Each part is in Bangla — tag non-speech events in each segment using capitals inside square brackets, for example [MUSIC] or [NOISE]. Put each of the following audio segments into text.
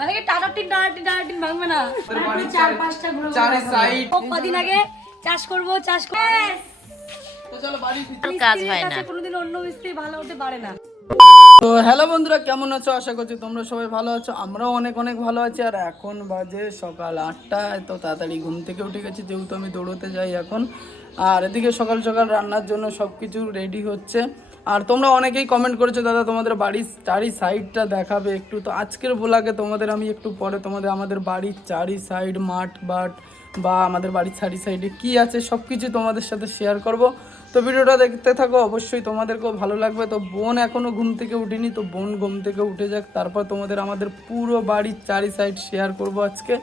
মানে কি Tata tin Tata tin Tata tin ভাঙবে না। তারপরে চার পাঁচটা ঘুরে চারি। সাইড ও কদিন আগে চাষ করব চাষ করব। তো চলো বাড়ি ফিরি। কাজ হয় না। কোনোদিন অন্য মিস্ত্রি ভালো হতে পারে না। তো হ্যালো বন্ধুরা কেমন আছো? আশা করছি তোমরা সবাই ভালো আছো। আমরাও অনেক অনেক ভালো আছি। আর এখন বাজে সকাল আটটা তো তাড়াতাড়ি ঘুম থেকে উঠে গেছি যেহেতু আমি দৌড়তে যাই এখন। আর এদিকে সকাল সকাল রান্নার জন্য সব কিছু রেডি হচ্ছে। আর তোমরা অনেকেই কমেন্ট করেছ, দাদা, তোমাদের বাড়ির চারি সাইডটা দেখাবে একটু। তো আজকের ব্লগে তোমাদের আমি একটু পরে তোমাদের আমাদের বাড়ির চারি সাইড মাঠ, বাট বা আমাদের বাড়ির চারি সাইডে কি আছে সব কিছু তোমাদের সাথে শেয়ার করব। তো ভিডিওটা দেখতে থাকো, অবশ্যই তোমাদেরকেও ভালো লাগবে। তো বোন এখনও ঘুম থেকে উঠেনি, তো বোন ঘুম থেকে উঠে যাক, তারপর তোমাদের আমাদের পুরো বাড়ির চারি সাইড শেয়ার করব আজকে।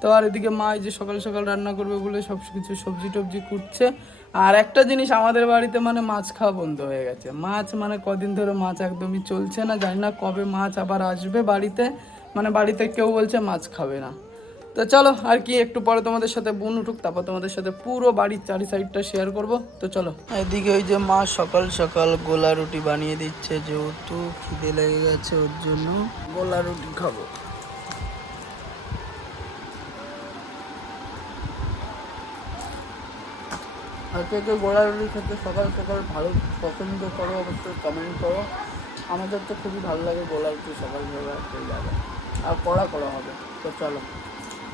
তো আর এদিকে মা এই যে সকাল সকাল রান্না করবে বলে সব কিছু সবজি টবজি কুটছে। আর একটা জিনিস আমাদের বাড়িতে মানে মাছ খাওয়া বন্ধ হয়ে গেছে। মাছ মানে কদিন ধরে মাছ একদমই চলছে না জানি না কবে মাছ আবার আসবে বাড়িতে। মানে বাড়িতে কেউ বলছে মাছ খাবে না। তো চলো আর কি একটু পরে তোমাদের সাথে বোন উঠুক তারপর তোমাদের সাথে পুরো বাড়ির চারি সাইডটা শেয়ার করব। তো চলো। এদিকে ওই যে মা সকাল সকাল গোলা রুটি বানিয়ে দিচ্ছে যেহেতু খিদে লেগে গেছে ওর জন্য। গোলা রুটি খাব। আর কে কে গোলা রুটি খেতে সকাল সকাল ভালো পছন্দ করো অবশ্যই কমেন্ট করো। আমাদের তো খুবই ভালো লাগে গোলা রুটি সকাল সকাল খেয়ে যাবে আর কড়া করা হবে তো চলো।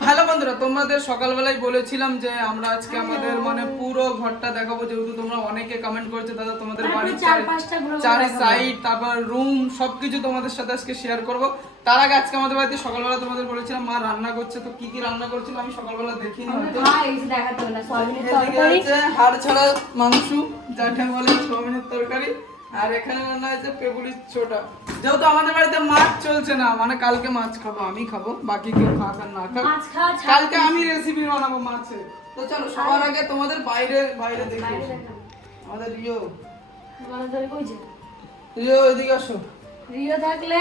হ্যালো বন্ধুরা তোমাদের সকালবেলায় বলেছিলাম যে আমরা আজকে আমাদের মানে পুরো ঘরটা দেখাবো যেহেতু তোমরা অনেকে কমেন্ট করেছ দাদা তোমাদের বাড়ির চার। সাইড তারপর রুম সবকিছু তোমাদের সাথে আজকে শেয়ার করব। তার আগে আজকে আমাদের বাড়িতে সকালবেলা তোমাদের বলেছিলাম মা রান্না করছে তো কি কি রান্না করছিল আমি সকালবেলা দেখিনি হাড় ছাড়া মাংস যাকে বলে সোয়াবিনের তরকারি আর এখানে রান্না হয়েছে পেগুলির ছোটা। যেহেতু আমাদের বাড়িতে মাছ চলছে না মানে কালকে মাছ খাব আমি খাব বাকি কেউ খাক আর না খাক। কালকে আমি রেসিপি বানাবো মাছের তো চলো সবার আগে তোমাদের বাইরে বাইরে দেখি আমাদের রিও। রিও এদিকে আসো। রিও থাকলে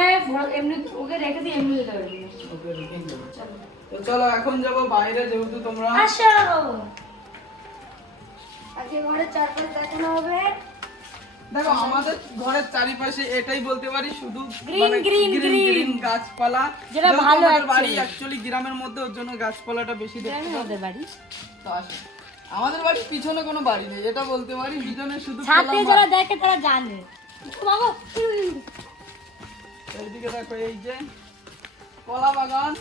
এমনি ওকে রেখে দিয়ে এমনি যেতে পারবি। ওকে রেখেই দেবো। চলো। তো চলো এখন যাব বাইরে যেহেতু তোমরা। আসো। আজকে ঘরের চারপাশ দেখানো হবে। দেখো আমাদের ঘরের চারিপাশে এটাই বলতে পারি শুধু green, green। green গাছপালা। যেটা ভালো আমাদের বাড়ি অ্যাকচুয়ালি গ্রামের মধ্যে ওর জন্য গাছপালাটা বেশি দেখতে। ওদের বাড়ি? তো আসো। আমাদের বাড়ির পিছনে কোনো বাড়ি নেই এটা বলতে পারি পিছনে শুধু ছাদে যারা দেখে তারা জানে। বাবা এইদিকে দেখো এই যে কলা বাগান।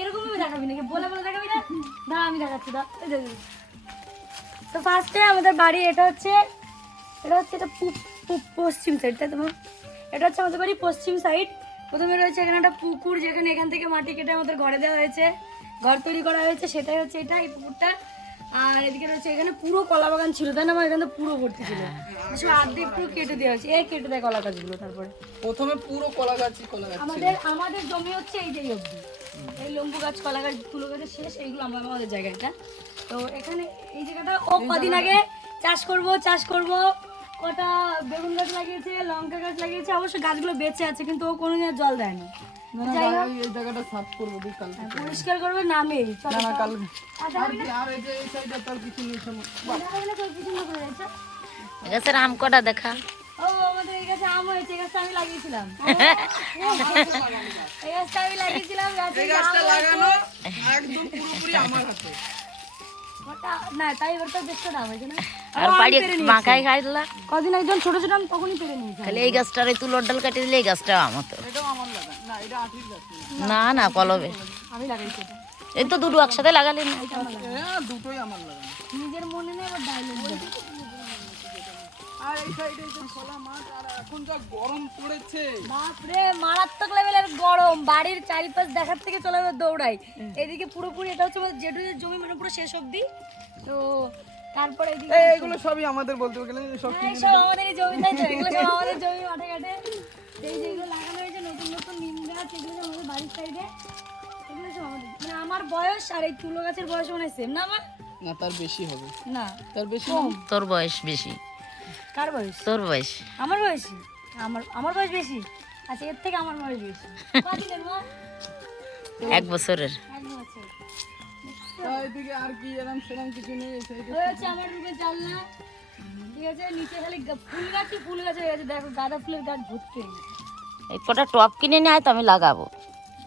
এরকম ভাবে দেখাবি নাকি? বলে বলে দেখাবি না? দাঁড়া, আমি দেখাচ্ছি, দাঁড়া। এই তো ফার্স্টে আমাদের বাড়ি এটা হচ্ছে এটা হচ্ছে এটা পশ্চিম সাইড তাই তোমার এটা হচ্ছে আমাদের বাড়ি পশ্চিম সাইড প্রথমে রয়েছে এখানে একটা পুকুর যেখানে এখান থেকে মাটি কেটে আমাদের ঘরে দেওয়া হয়েছে। ঘর তৈরি করা হয়েছে, সেটাই হচ্ছে এটা, এই পুকুরটা। আর এদিকে রয়েছে এখানে পুরো কলা বাগান ছিল তাই না আমার এখানে পুরো ভর্তি ছিল। অর্ধেক পুরো কেটে দেওয়া হয়েছে। এই কেটে দেয় কলা গাছগুলো তারপরে। প্রথমে পুরো কলা গাছই কলা গাছ আমাদের আমাদের জমি হচ্ছে এই যে অবধি। এই লম্বু গাছ কলা গাছ তুলো গাছের শেষ এইগুলো আমার আমাদের জায়গাটা তো এখানে এই জায়গাটা ও কদিন আগে চাষ করব চাষ করব। কটা বেগুন গাছ লাগিয়েছে লঙ্কা গাছ লাগিয়েছে অবশ্য গাছগুলো বেঁচে আছে কিন্তু ও কোনোদিন আর জল দেয় না না, না, এই- এই জায়গাটা সাফ করব দিই পরিষ্কার করবে নামেই চলো না না আর আর এই যে এই সাইডে তোর কিছু নেই সব দেখাবে না কই পছন্দ করে যাচ্ছে গাছের আম কটা দেখা? ও আমাদের এই গাছে আম হয়েছে এই গাছটা আমি লাগিয়েছিলাম। এই গাছটা আমি লাগিয়েছিলাম গাছটা লাগানো একদম পুরোপুরি আমার হাতে। আর বাড়ি খাইলা কদিন একদম ছোট ছোট আম তখনই পেরে নিয়েছি। খালি এই গাছটার এই তুলোর ডাল কাটি দিলে এই গাছটা আমার তো এটাও আমার লাগা। না এটা আঠির গাছ না। কলবে আমি লাগাইছি এই তো দুটো একসাথে লাগালেন দুটোই আমার লাগানো নিজের মনে নেই আবার আর এই সাইডে যে খোলা মাঠ আর এখন যা গরম পড়েছে। বাপরে মারাত্মক লেভেলের গরম। বাড়ির চারিপাশ দেখার থেকে চলে যাবে দৌড়াই। এদিকে পুরোপুরি এটা হচ্ছে আমাদের জেঠুদের জমি মানে পুরো শেষ অবধি। তো তারপরে এদিকে এগুলো সবই আমাদের বলতে গেলে সব হ্যাঁ, সব আমাদেরই জমি তাই তো? এগুলো সব [LAUGHS] আমাদের জমি মাঠে ঘাটে। এই যেগুলো লাগানো হয়েছে নতুন নতুন নিম গাছ এগুলো সব আমাদের বাড়ির সাইডে এগুলো সব আমাদের। মানে আমার বয়স আর এই তুলো গাছের বয়স মানে সেম না আমার না তার বেশি হবে। না। তার বেশি কম তোর বয়স বেশি। কার বয়স? তোর বয়স। আমার বয়সী? আমার আমার বয়স বেশি? আচ্ছা এর থেকে আমার বয়স বেশি। এক বছরের। এক বছর। তা আর কি এরকম সেরকম কিছু নেই এই হচ্ছে আমার রুমে জানলা। ঠিক আছে নিচে খালি ফুল গাছই ফুল গাছ হয়ে গেছে। দেখো গাঁদা ফুলের গাছ ভর্তি এই কটা টপ কিনে নিয়ে আয় তো আমি লাগাবো।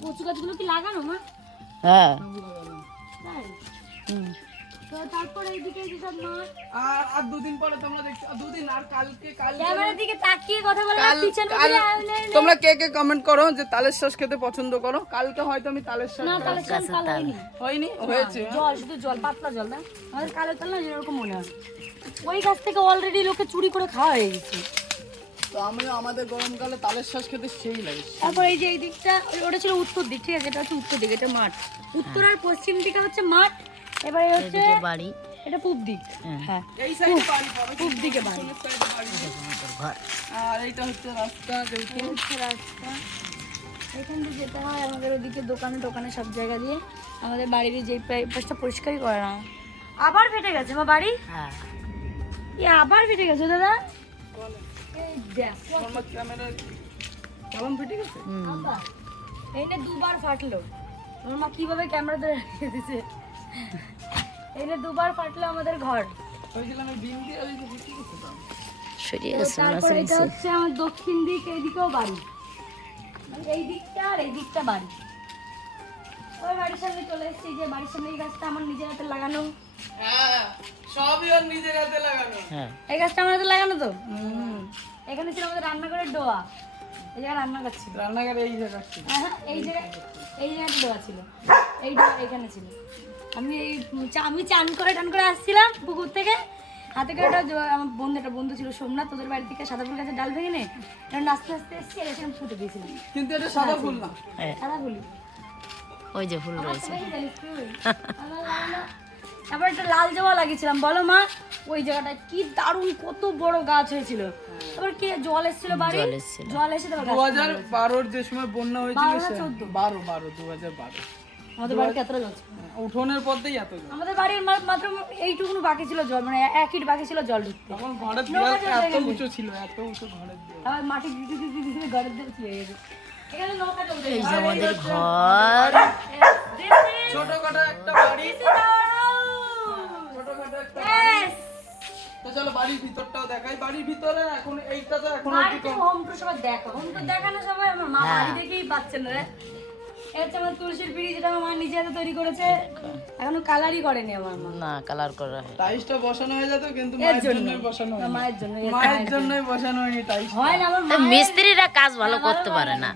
কচু গাছগুলো কি লাগানো মা? হ্যাঁ। হুম। তো তারপরে এইদিকে যেসব মাছ আর আর দুদিন পরে তোমরা দেখছ দুদিন আর কালকে কালকে ক্যামেরার দিকে তাকিয়ে কথা বলে কাল পিছন কাল তোমরা কে কে কমেন্ট করো যে তালের শ্বাস খেতে পছন্দ করো? কালকে হয়তো আমি তালের শ্বাস না তাহলে সব কাল হয়নি। হয়নি? হয়েছে। জল শুধু জল পাতলা জল না। আমাদের কালো তাল না যেরকম মনে হয়। ওই গাছ থেকে অলরেডি লোকে চুরি করে খাওয়া হয়ে গেছে। তো আমি আমাদের গরমকালে তালের শ্বাস খেতে সেই লাগে। তারপর এই যে এই দিকটা ওটা ছিল উত্তর দিক ঠিক আছে এটা হচ্ছে উত্তর দিক এটা মাঠ। উত্তর আর পশ্চিম দিকে হচ্ছে মাঠ। এবারে হচ্ছে বাড়ি। এটা পূব দিক। হ্যাঁ। এই সাইডে বাড়ি পড়ে পূব দিকে বাড়ি। সাইডে বাড়ি আমাদের ঘর। আর এইটা হচ্ছে রাস্তা যেহেতু হচ্ছে রাস্তা। এখান দিয়ে যেতে হয় আমাদের ওদিকে দোকানে দোকানে সব জায়গা দিয়ে। আমাদের বাড়ির যে পাশটা পরিষ্কারই করে না আবার ফেটে গেছে আমার বাড়ি? হ্যাঁ। এ আবার ফেটে গেছে দাদা? এই আমার এই নে দুবার ফাটলো। ওর মা কীভাবে ক্যামেরা ধরে রেখে দিছে এই নে দুবার ফাটলো আমাদের ঘর। সরিয়ে গেছে তারপর এটা হচ্ছে আমার দক্ষিণ দিক এইদিকেও বাড়ি। মানে এই দিকটা আর এই দিকটা বাড়ি। ওই বাড়ির সামনে চলে এসেছি যে বাড়ির সামনে এই গাছটা আমার নিজের হাতে লাগানো। হ্যাঁ সবই ওর নিজের হাতে লাগানো। হ্যাঁ। এই গাছটা আমার হাতে লাগানো তো? এখানে ছিল আমাদের রান্নাঘরের ডোয়া। এই জায়গায় রান্না করছিল রান্নাঘরে এই জায়গা ছিল। হ্যাঁ, এই জায়গায় এই জায়গায় ডোয়া ছিল। এই ডোয়া এখানে ছিল। আমি এই আমি চান করে টান করে আসছিলাম পুকুর থেকে। হাতে করে একটা আমার বন্ধু একটা বন্ধু ছিল সোমনাথ তোদের বাড়ি থেকে সাদা ফুল গাছে ডাল ভেঙে নে কারণ আস্তে আস্তে এসে এখানে ফুটে দিয়েছিল। কিন্তু এটা সাদা ফুল না। হ্যাঁ। সাদা ফুল। ওই যে ফুল রয়েছে। তারপর একটা লাল জবা লাগিয়েছিলাম বলো মা ওই জায়গাটায় কি দারুণ কত বড় গাছ হয়েছিল। তারপর কে জল এসেছিল বাড়ি জল এসে তারপর 2012 বারোর যে সময় বন্যা হয়েছিল 12 12 2012 আমাদের বাড়িতে এতটা জল ছিল। উঠোনের পথেই এত জল। আমাদের বাড়ির মা- মাত্র এইটুকুনো বাকি ছিল জল মানে এক ইট বাকি ছিল জল ঢুকতে। তখন ঘরের নোংরা এত উঁচু ছিল এত উঁচু ঘরের দেওয়াল আবার মাটি দিতে দিতে দিতে ঘরের দিয়ে চলে গেছে। এখানে নৌকা চলছে এই যে আমাদের ঘর। ছোটখাটো একটা বাড়ি। ছোটখাটো একটা তো চলো বাড়ির ভিতরটাও দেখাই। বাড়ির ভিতরে এখন এইটা তো এখন অব্দি হোম টু সবাই দেখো। হোম টু দেখানো সবাই আমার মা বাড়ি দেখেই পাচ্ছেন না রে। হচ্ছে আমার তুলসীর পিড়ি যেটা আমার নিজে হাতে তৈরি করেছে এখনও কালারই করেনি আমার মা। না কালার করা হয়। টাইসটা বসানো হয়ে যেত কিন্তু মায়ের জন্যই বসানো না, মায়ের জন্য মায়ের জন্যই বসানো হয়নি টাইস হয় না আমার মিস্ত্রিরা কাজ ভালো করতে পারে না।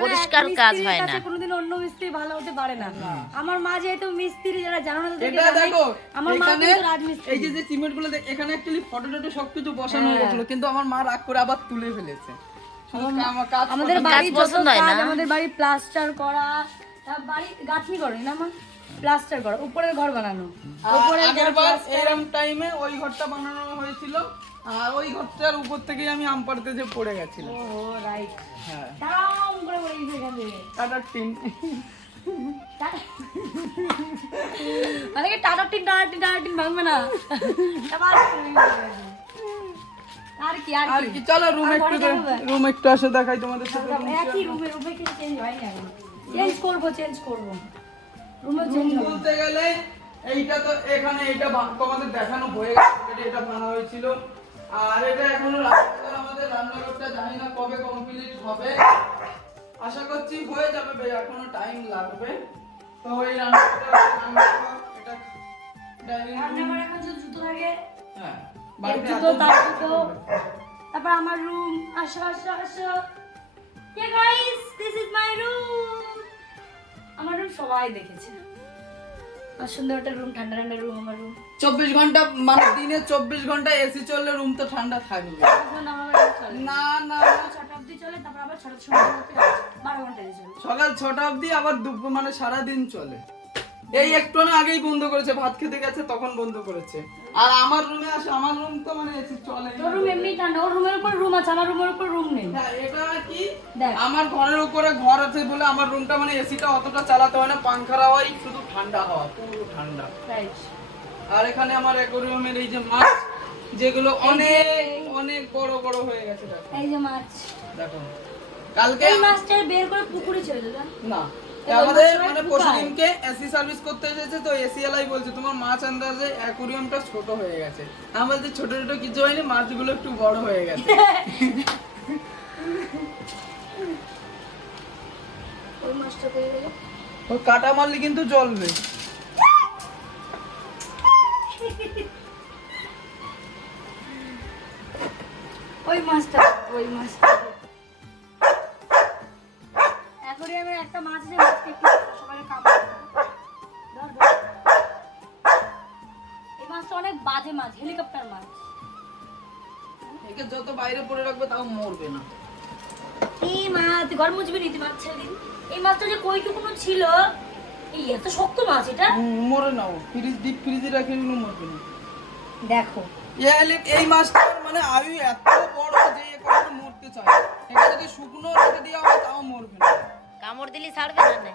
পরিষ্কার কাজ হয় না। কোনোদিন অন্য মিস্ত্রি ভালো হতে পারে না। আমার মা যেহেতু মিস্ত্রি যারা জানো না এটা দেখো আমার মা কিন্তু রাজমিস্ত্রি। এই যে যে সিমেন্টগুলো দেখ- এখানে অ্যাকচুয়ালি ফটো টটো সবকিছু বসানো হয়ে। গেছিল কিন্তু আমার মা রাগ করে আবার তুলে ফেলেছে। আমাদের বাড়ি পছন্দ হয় না? আমাদের বাড়ি প্লাস্টার করা বাড়ি গাঁথনি করো না মা প্লাস্টার করা উপরের ঘর বানানো। বার এরম টাইমে ওই ঘরটা বানানো হয়েছিল। আর ওই ঘরটার উপর থেকেই আমি আম পাড়তে যে পড়ে গেছিলাম। ও রাইট হ্যাঁ। টাম করে পড়ে গেছে এখান টাটার টিন টা- মানে কি Tata tin Tata tin Tata tin ভাঙবে না। [LAUGHS] আর কি আর কি? চলো রুম একটু রুম একটু আসে দেখাই তোমাদের সাথে একই রুমে রুমে কিছু চেঞ্জ হয়নি এখন। চেঞ্জ করব চেঞ্জ করব। রুমে চেঞ্জ বলতে গেলে এইটা তো এখানে এটা তোমাদের দেখানো হয়ে গেছে এটা বানা হয়েছিল। আর এটা এখনও আমাদের রান্নাঘরটা জানি না কবে কমপ্লিট হবে। আশা করছি হয়ে যাবে এখনও টাইম লাগবে। তো এই রান্নাঘরটা এটা ডাইনিং রান্নাঘরে এখন জুতো থাকে হ্যাঁ। জুতো এত তার জুতো তারপর আমার রুম আসো আসো আসো। Yeah guys, this is my room. আমার রুম সবাই দেখেছে। আর সুন্দর একটা রুম ঠান্ডা ঠান্ডা রুম আমার রুম চব্বিশ ঘণ্টা মানে দিনে চব্বিশ ঘণ্টা এসি চললে রুম তো ঠান্ডা থাকবে। না না। ছটা অবধি চলে তারপর আবার ছটার সময় বারো ঘণ্টা সকাল ছটা অবধি আবার দুপুর মানে সারা দিন চলে। এই একটু না আগেই বন্ধ করেছে ভাত খেতে গেছে তখন বন্ধ করেছে। আর আমার রুমে আসে আমার রুম তো মানে এসি চলে। তোর রুম এমনি ঠান্ডা ওর রুমের উপর রুম আছে আমার রুমের উপর রুম নেই। হ্যাঁ এটা কি? আমার ঘরের উপরে ঘর আছে বলে আমার রুমটা মানে এসিটা অতটা চালাতে হয় না পাংখার হাওয়াই শুধু ঠান্ডা হাওয়া পুরো ঠান্ডা। আর এখানে আমার অ্যাকোরিয়ামের এই যে মাছ যেগুলো অনেক অনেক বড় বড় হয়ে গেছে দেখো। এই যে মাছ। দেখো। কালকে এই মাছটা বের করে পুকুরে ছেড়ে দেবে না। আমাদের মানে পরশুদিনকে এসি সার্ভিস করতে এসেছে তো এসি এলাই বলছে তোমার মাছ আন্দাজে অ্যাকুরিয়ামটা ছোট হয়ে গেছে। আমি বলছি ছোট ছোট কিছু হয়নি মাছগুলো একটু বড় হয়ে গেছে। ওই [LAUGHS] ওই মাছটা পেয়ে গেলে। ওই কাটা মারলে কিন্তু জ্বলবে। ওই মাছটা ওই মাছটা। অ্যাকোরিয়ামের একটা মাছ আছে সবাই কামড় এই মাছটা অনেক বাজে মাছ হেলিকপ্টার মাছ। একে যত বাইরে পড়ে রাখবে তাও মরবে না। এই মাছ ঘর মুচবি নিতে মাছ ছেড়ে এই মাছটা যে কইটুকুনো ছিল এই এত শক্ত মাছ এটা? মরে নাও ফ্রিজ ডিপ ফ্রিজে রাখে এগুলো মরবে না। দেখো। এই- মাছটার মানে আয়ু এত বড় যে এ কখনো মরতে চায়। এটা যদি শুকনো রেখে দেওয়া হয় তাও মরবে না। কামড় দিলে ছাড়বে না মানে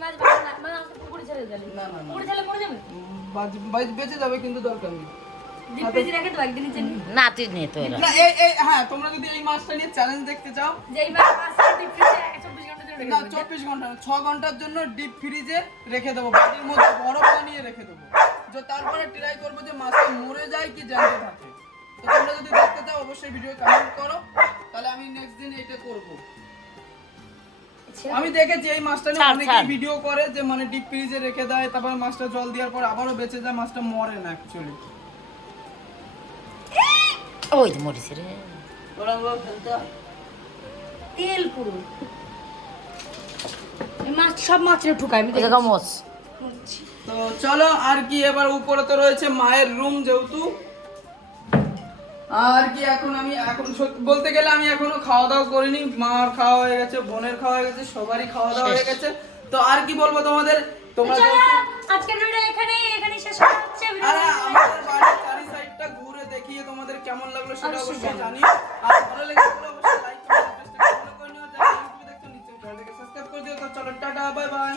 না, না, না। পুকুরে ছেড়ে পড়ে যাবে? উম, বাজ- বাজ- বেঁচে যাবে কিন্তু দরকার নেই। রেখে তো একদিন নিচে নিয়ে। না তুই নে তো এরা না এই হ্যাঁ তোমরা যদি এই মাছটা নিয়ে চ্যালেঞ্জ দেখতে চাও। যে এই মাছ মাছটা ডিপ ফ্রিজে চব্বিশ ঘণ্টা না দেবে। চব্বিশ ঘণ্টা না, ছ ঘণ্টার জন্য ডিপ ফ্রিজে রেখে দেবো। বাটির মধ্যে বরফ বানিয়ে রেখে দেবো। যে তারপরে ট্রাই করব যে মাছটা মরে যায় কি জ্যান্ত থাকে। তোমরা যদি দেখতে চাও অবশ্যই ভিডিও কমেন্ট করো। তাহলে আমি নেক্সট দিন এটা করব। আমি দেখেছি এই মাছটা নিয়ে অনেকে ভিডিও করে যে মানে ডিপ ফ্রিজে রেখে দেয় তারপর মাছটা জল দেওয়ার পর আবারও বেঁচে যায় মাছটা মরে না অ্যাকচুয়ালি ওই তো মরিছে রে। তেল পুরো। মাছ সব মাছের আমি জায়গা তো চলো আর কি এবার উপরে তো রয়েছে মায়ের রুম যেহেতু। আর কি এখন আমি এখন সত্যি বলতে গেলে আমি এখনও খাওয়া দাওয়া করিনি মার খাওয়া হয়ে গেছে বোনের খাওয়া হয়ে গেছে সবারই খাওয়া দাওয়া হয়ে গেছে তো আর কি বলব তোমাদের তোমরা চলো আজকের ভিডিও এখানে এখানে শেষ করা হচ্ছে আর আমাদের বাড়ির চারি সাইডটা ঘুরে দেখিয়ে তোমাদের কেমন লাগল সেটা অবশ্যই জানিও আর ভালো লেগে থাকলে অবশ্যই লাইক ফলো করে নিও যারা ইউটিউবে দেখছ নিচে সাবস্ক্রাইব করে দিও তো চলো টাটা বাই বাই